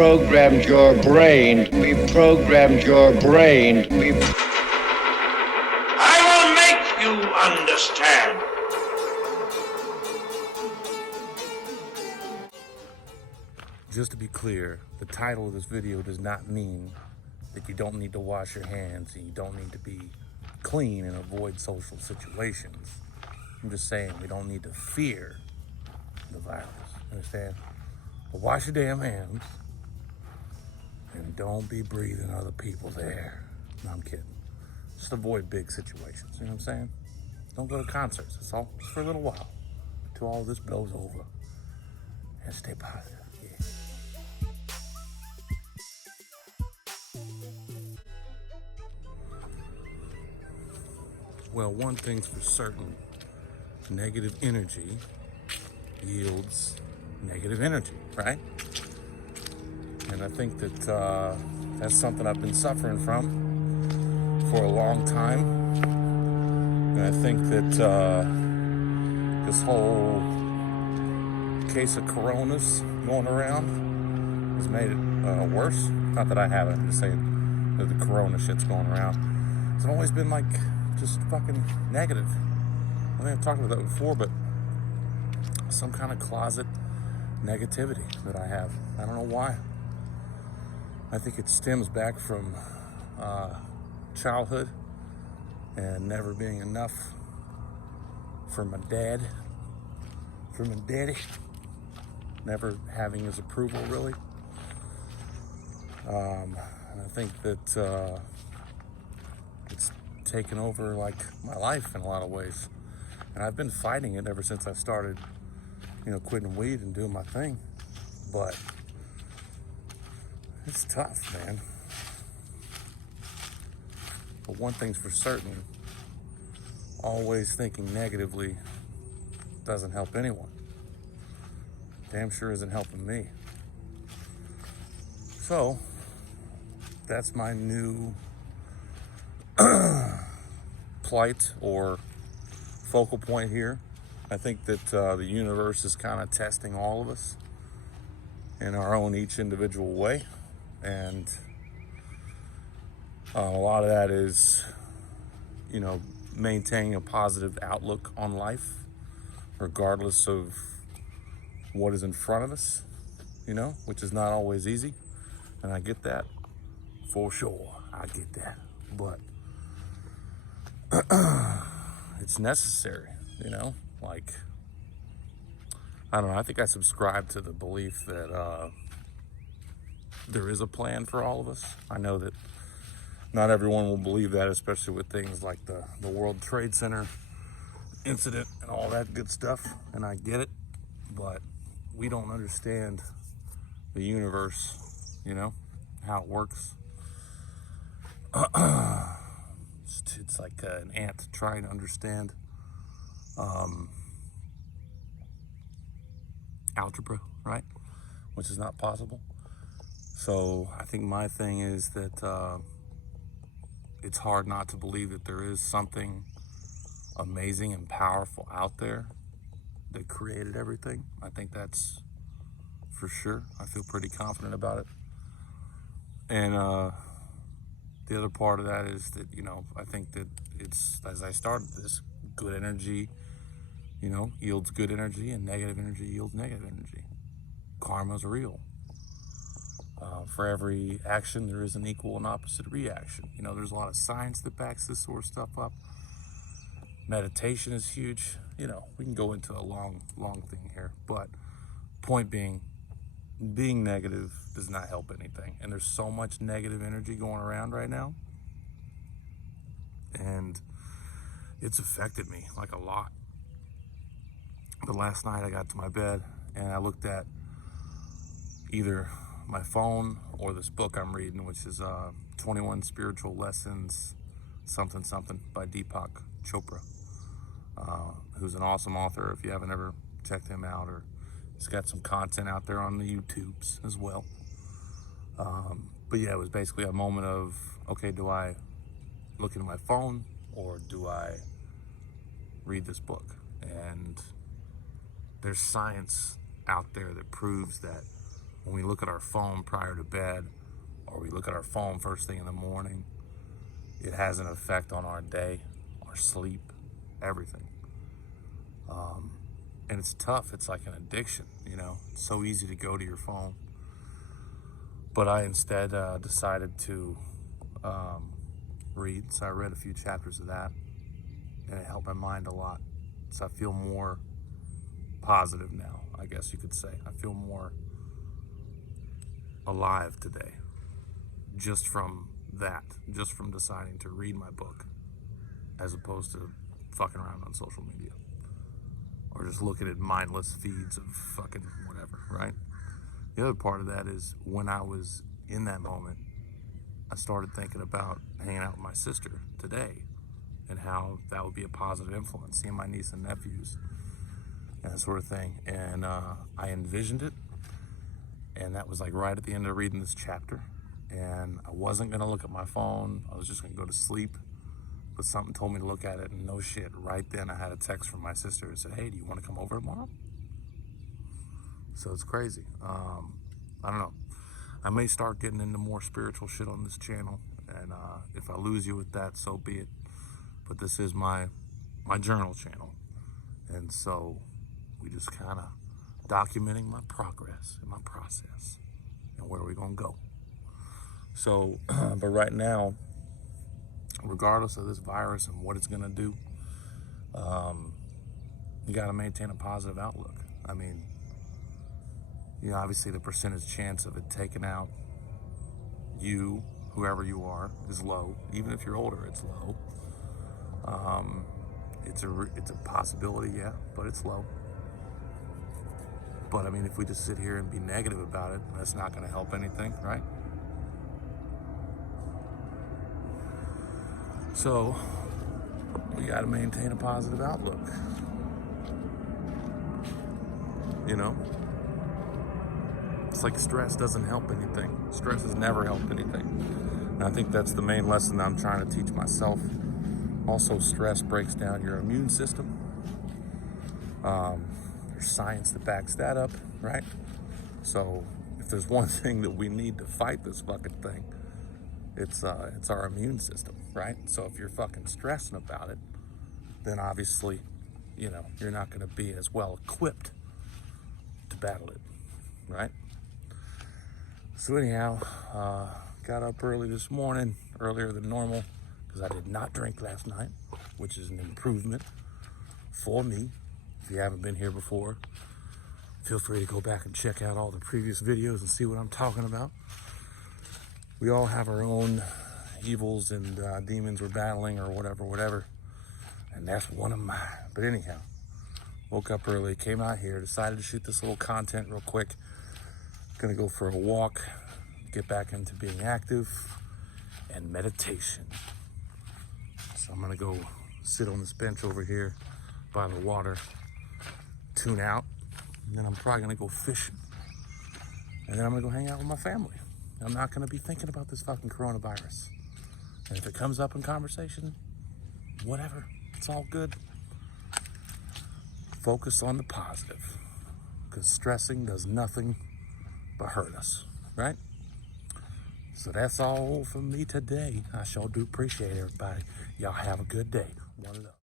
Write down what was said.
programmed your brain. We programmed your brain. I will make you understand. Just to be clear, the title of this video does not mean that you don't need to wash your hands and you don't need to be clean and avoid social situations. I'm just saying we don't need to fear the virus, understand? But wash your damn hands and don't be breathing other people's air. No, I'm kidding. Just avoid big situations, you know what I'm saying? Don't go to concerts, that's all, just for a little while, until all this blows over. And stay positive, yeah. Well, one thing's for certain, negative energy yields negative energy, right? And I think that that's something I've been suffering from for a long time. And I think that this whole case of coronas going around has made it worse. Not that I haven't, I'm just saying that the corona shit's going around. It's always been like just fucking negative. I think I've talked about that before, but some kind of closet negativity that I have. I don't know why. I think it stems back from childhood and never being enough for my dad, for my daddy, never having his approval really. And I think that it's taken over like my life in a lot of ways. And I've been fighting it ever since I started, quitting weed and doing my thing. But it's tough, man. But one thing's for certain, always thinking negatively doesn't help anyone. Damn sure isn't helping me. So, that's my new plight or focal point here. I think that the universe is kind of testing all of us in our own each individual way. And a lot of that is, maintaining a positive outlook on life, regardless of what is in front of us, which is not always easy. And I get that, for sure, I get that. But it's necessary, like, I don't know, I think I subscribe to the belief that there is a plan for all of us. I know that not everyone will believe that, especially with things like the World Trade Center incident and all that good stuff, and I get it, but we don't understand the universe, how it works. It's like an ant trying to understand algebra, right? Which is not possible. So I think my thing is that it's hard not to believe that there is something amazing and powerful out there that created everything. I think that's for sure. I feel pretty confident about it. And the other part of that is that, I think that it's, as I started this, good energy, yields good energy, and negative energy yields negative energy. Karma's real. For every action, there is an equal and opposite reaction. There's a lot of science that backs this sort of stuff up. Meditation is huge. We can go into a long thing here. But point being negative does not help anything. And there's so much negative energy going around right now. And it's affected me like a lot. But last night I got to my bed and I looked at either my phone or this book I'm reading, which is 21 Spiritual Lessons, something by Deepak Chopra, who's an awesome author if you haven't ever checked him out, or he's got some content out there on the YouTubes as well. But yeah, it was basically a moment of, okay, do I look at my phone or do I read this book? And there's science out there that proves that when we look at our phone prior to bed, or we look at our phone first thing in the morning, it has an effect on our day, our sleep, everything. And it's tough. It's like an addiction, you know. It's so easy to go to your phone. But I instead decided to read. So I read a few chapters of that, and it helped my mind a lot. So I feel more positive now, I guess you could say. I feel more alive today just from that, just from deciding to read my book as opposed to fucking around on social media or just looking at mindless feeds of fucking whatever, right? The other part of that is when I was in that moment, I started thinking about hanging out with my sister today and how that would be a positive influence, seeing my niece and nephews and that sort of thing. And I envisioned it, and that was like right at the end of reading this chapter. And I wasn't gonna look at my phone. I was just gonna go to sleep. But something told me to look at it, and no shit, right then I had a text from my sister that said, hey, do you wanna come over tomorrow? So it's crazy. I don't know. I may start getting into more spiritual shit on this channel, and if I lose you with that, so be it. But this is my journal channel, and so we just kind of documenting my progress and my process and where we're gonna go. So, but right now, regardless of this virus and what it's gonna do, you gotta maintain a positive outlook. I mean, you know, obviously the percentage chance of it taking out you, whoever you are, is low. Even if you're older, it's low. It's a possibility, yeah, but it's low. But I mean, if we just sit here and be negative about it, that's not gonna help anything, right? So we gotta maintain a positive outlook. You know? It's like stress doesn't help anything. Stress has never helped anything. And I think that's the main lesson that I'm trying to teach myself. Also, stress breaks down your immune system. There's science that backs that up, right? So if there's one thing that we need to fight this fucking thing, it's our immune system, right? So if you're fucking stressing about it, then obviously, you know, you're not gonna be as well equipped to battle it, right? So anyhow, got up early this morning, earlier than normal, because I did not drink last night, which is an improvement for me. If you haven't been here before, feel free to go back and check out all the previous videos and see what I'm talking about. We all have our own evils and demons we're battling or whatever, and that's one of mine. But anyhow, woke up early, came out here, decided to shoot this little content real quick. Gonna go for a walk, get back into being active and meditation. So I'm gonna go sit on this bench over here by the water, tune out, and then I'm probably gonna go fishing. And then I'm gonna go hang out with my family. I'm not gonna be thinking about this fucking coronavirus. And if it comes up in conversation, whatever, it's all good. Focus on the positive, because stressing does nothing but hurt us, right? So that's all from me today. I sure do appreciate everybody. Y'all have a good day. One love.